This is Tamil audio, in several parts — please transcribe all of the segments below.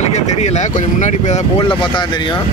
நம்மளுக்கே தெரியல, கொஞ்சம் முன்னாடி போய் ஏதாவது போர்டில் பார்த்தா தெரியும்.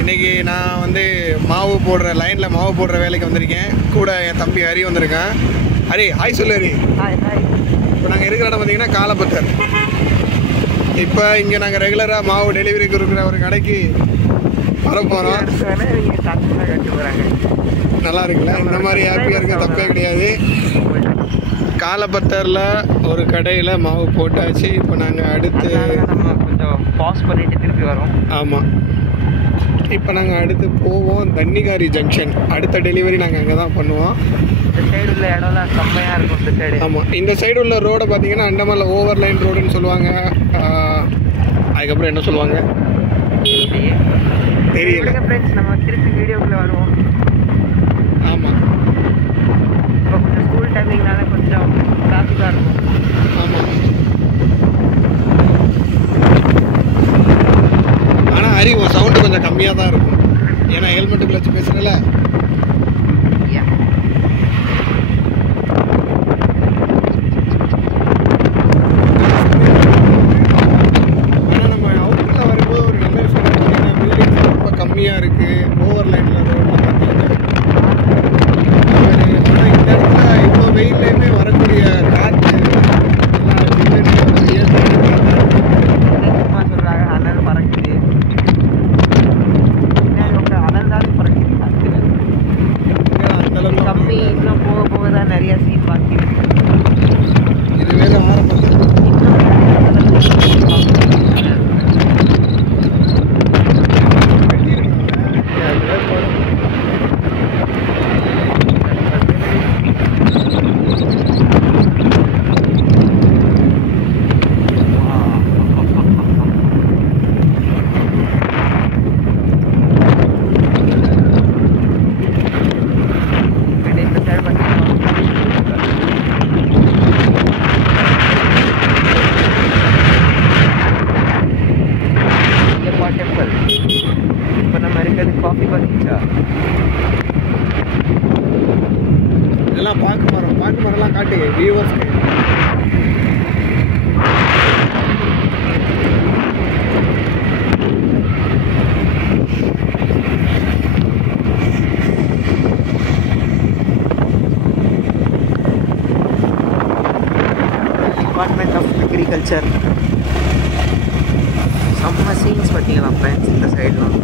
இன்றைக்கி நான் வந்து மாவு போடுற லைனில் மாவு போடுற வேலைக்கு வந்திருக்கேன். கூட என் தம்பி ஹரி வந்திருக்கேன். ஹரி, ஹாய் சொல்லு ஹரி. இப்போ நாங்கள் இருக்கிற இடம் பார்த்தீங்கன்னா காலப்பத்தர். இப்போ இங்கே நாங்கள் ரெகுலராக மாவு டெலிவரிக்கு இருக்கிற ஒரு கடைக்கு வர போகிறோம். நல்லா இருக்குல்ல? இந்த மாதிரி ஹாப்பியாக இருக்க தப்பே கிடையாது. காலப்பத்தரில் ஒரு கடையில் மாவு போட்டாச்சு. இப்போ நாங்கள் அடுத்து நம்ம கொஞ்சம் பாஸ் பண்ணிட்டு திருப்பி வரோம். ஆமாம், இப்போ நாங்கள் அடுத்து போவோம் தண்ணிகாரி ஜங்ஷன். அடுத்த டெலிவரி நாங்கள் அங்கே தான் பண்ணுவோம். இந்த சைடு உள்ள இடம்லாம் செம்மையாக இருக்கும். இந்த சைடு ஆமாம், இந்த சைடு உள்ள ரோடை பார்த்தீங்கன்னா அண்டமானில் ஓவர் லைன் ரோடுன்னு சொல்லுவாங்க. அதுக்கப்புறம் என்ன சொல்லுவாங்க தெரியல. ஃப்ரெண்ட்ஸ், நம்ம திருப்பி வீடியோக்குள்ளே வருவோம். ஆமாம், இப்போ கொஞ்சம் ஸ்கூல் டைமிங்னால கொஞ்சம் டிராஃபிக்காக இருக்கும். ஆமாம். ஆனால் ஹரி ஒரு சவுண்டு கொஞ்சம் கம்மியாக தான் இருக்கும். ஏன்னா ஹெல்மெட்டுக்குள்ள வச்சு பேசுகிறல. ஆனால் நம்ம அவுட்டில் வரும்போது ஒரு நல்ல விஷயம் பார்த்தீங்கன்னா பில்டிங்ஸ் ரொம்ப கம்மியாக இருக்குது. ஓவர் லைனில் ரோடில் பார்த்தீங்கன்னா. ஆனால் இந்த இடத்துல இப்போ வெயில்லையுமே வரக்கூடிய காற்று சும்மா சொல்கிறாங்க அனல் பறக்குது. அனல் தான் பறக்குது. அந்தளவுக்கு கம்மி. இன்னும் போக போக தான் நிறைய சீட் பாக்கி. இது வேறு ஆரம்பம். இப்போ நம்ம இருக்கிறது காஃபி பகிச்சா. இதெல்லாம் பாக்கு மரம்லாம் காட்டுங்க வியூவர்ஸ்க்கு. Department of agriculture. செம்ம சீன்ஸ் பார்த்தீங்களா ஃப்ரெண்ட்ஸ் இந்த சைட்லாம்.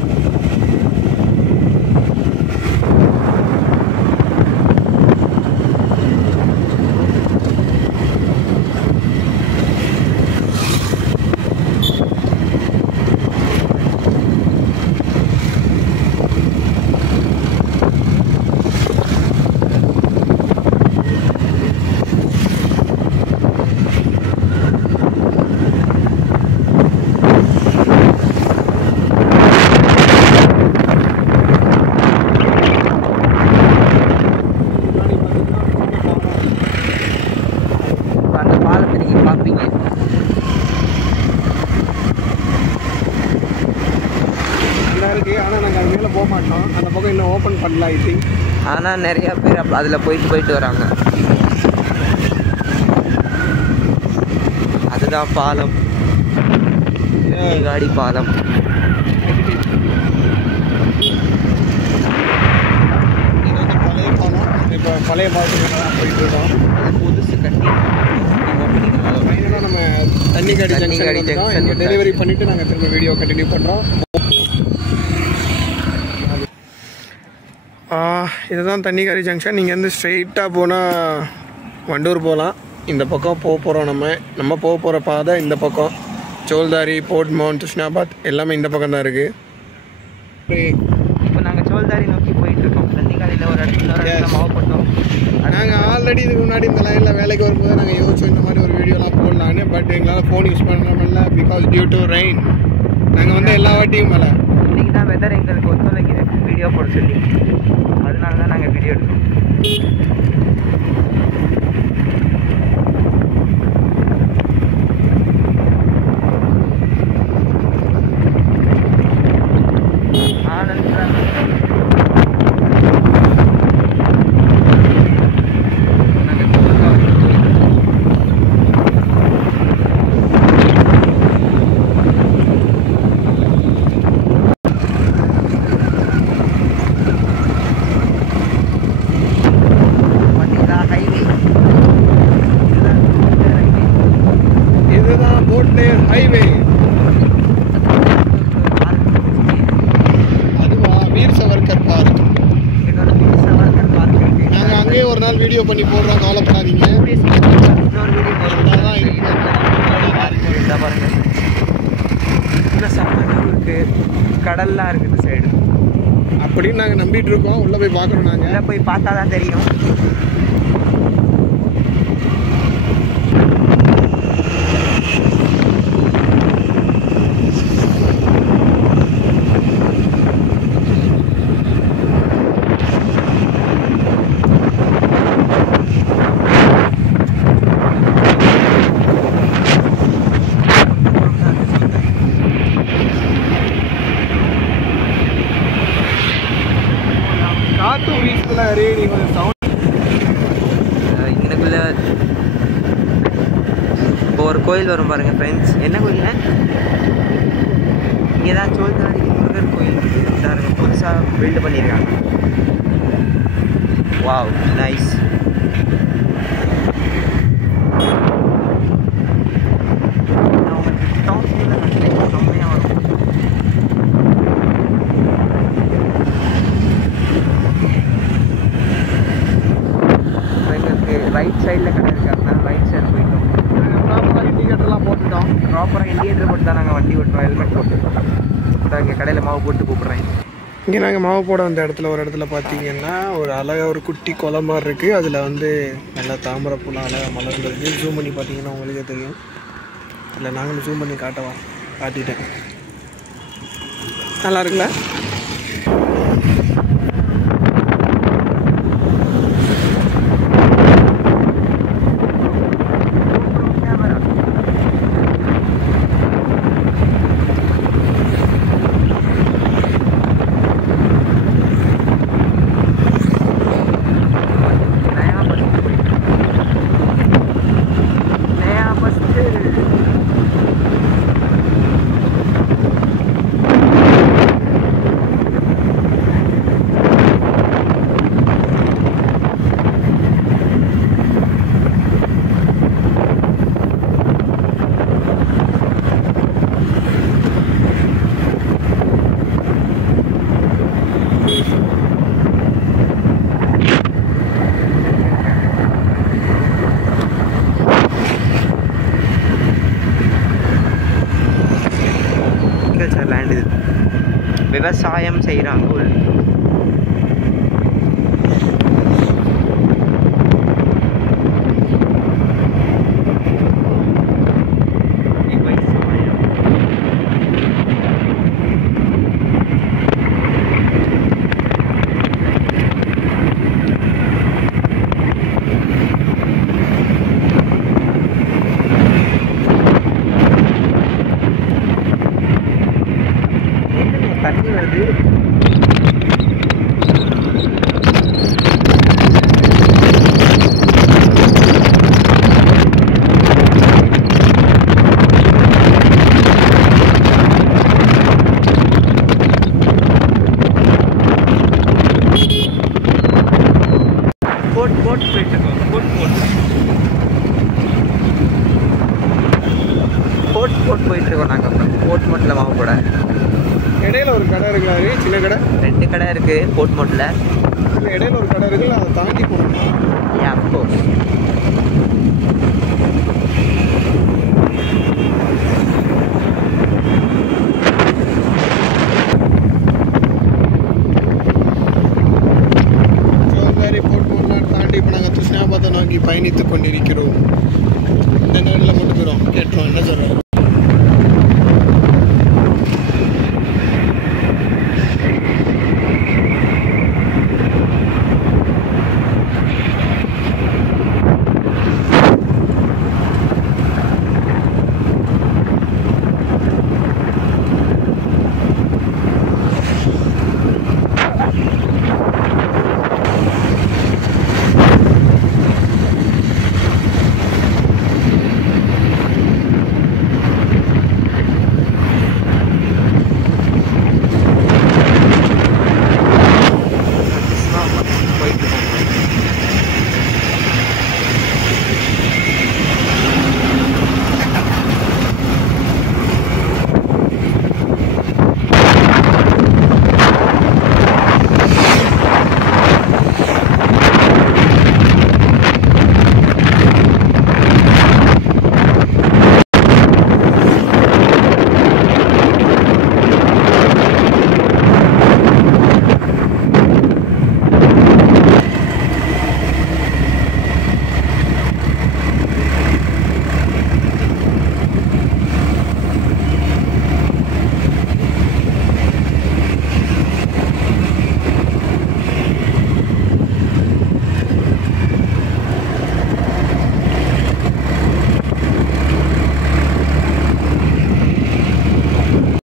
ஆனால் நாங்கள் அது மேலே போக மாட்டோம். அந்த பக்கம் இன்னும் ஓப்பன் பண்ணல ஐ திங்க். ஆனால் நிறையா பேர் அதில் போயிட்டு வராங்க. அதுதான் பாலம், காடி பாலம். இது வந்து பழைய பாலம். இப்போ பழைய பாலத்துக்கு தான் போயிட்டு இருக்கோம். புதுசு கட்டி ஃபைனலாக நம்ம தண்ணிகாடி ஜங்ஷன் டெலிவரி பண்ணிவிட்டு நாங்கள் திரும்ப வீடியோ கண்டினியூ பண்ணுறோம். இதுதான் தண்ணிகாரி ஜங்ஷன். நீங்கள் வந்து ஸ்ட்ரெயிட்டாக போனால் வண்டூர் போகலாம். இந்த பக்கம் போக போகிறோம். நம்ம போக போகிற பாதை இந்த பக்கம். சோல்தாரி, போர்ட் மவுண்ட், துஷ்னாபாத் எல்லாமே இந்த பக்கம் தான் இருக்குது. இப்போ நாங்கள் சோல்தாரி நோக்கி போயிட்டுருக்கோம். தண்ணிகாரியில் ஒரு இடத்துல மாவு போட்டோம். நாங்கள் ஆல்ரெடி இதுக்கு முன்னாடி இந்த லைனில் வேலைக்கு வரும்போது நாங்கள் யோசிச்சோம் இந்த மாதிரி ஒரு வீடியோலாம் போடலான்னு. பட் எங்களால் ஃபோன் யூஸ் பண்ண முடியல பிகாஸ் டியூ டு ரெயின். நாங்கள் வந்து எல்லா வாட்டியும் மேலே இன்றைக்கி தான் வெதர் எங்களுக்கு ஒத்துழைக்குது வீடியோ போட சொல்லி. அதனால தான் நாங்கள் வீடியோ எடுத்தோம். மார்க்கண்டேயர் ஹைவே. அதுவா வீர் சவர்கர் பார்க். நாங்கள் அங்கேயே ஒரு நாள் வீடியோ பண்ணி போடுறோம், கவலைப்படாதீங்க. அதான் இருக்கு. கடல்லாம் இருக்குது இந்த சைடு அப்படின்னு நாங்கள் நம்பிட்டு இருக்கோம். உள்ளே போய் பார்க்குறோம். நாங்கள் உள்ளே போய் பார்த்தா தான் தெரியும். இங்கனக்குள்ள இப்போ ஒரு கோயில் வரும் பாருங்க ஃப்ரெண்ட்ஸ். என்ன கோயில்? இங்கே தான் சோழ்தாடி முருகர் கோயில் பாருங்க, புதுசாக பில்டு பண்ணியிருக்காங்க. Wow nice. நான் உங்களுக்கு டாப் செம்மையாக வரும். ரைட் சைடில் கடை இருக்குது, அதனால ரைட் சைடு போயிட்டோம். ப்ராப்பராக இண்டிகேட்டர்லாம் போட்டுட்டோம். ப்ராப்பராக இண்டிகேட்டர் போட்டு தான் நாங்கள் வண்டி ஓட்டுறோம், ஹெல்மெட் போட்டு. இப்போ இங்கே கடையில் மாவு போட்டு கூப்பிட்றேன். இங்கே நாங்கள் மாவு போட வந்த இடத்துல ஒரு இடத்துல பார்த்தீங்கன்னா ஒரு அழகாக ஒரு குட்டி குளம் மாதிரி இருக்குது. அதில் வந்து நல்லா தாமரைப்பூலாம் அழகாக மலர்ந்துருக்கு. ஜூம் பண்ணி பார்த்தீங்கன்னா உங்களுக்கே தெரியும். இல்லை நாங்களும் ஜூம் பண்ணி காட்டிட்டேன். நல்லா இருக்குல்ல? லேண்ட் இது விவசாயம் செய்கிறாங்க. தண்ணி வருது. போட் போயிட்டு இருக்கோம் நாங்கள். போட் மோட்டில் மாவு போட இடையில ஒரு கடை இருக்காரு, சின்ன கடை. 2 கடை இருக்குது போட் மோட்டில். இடையில ஒரு கடை இருக்குல்ல, அதை தாண்டி போகணும். Yeah, of course.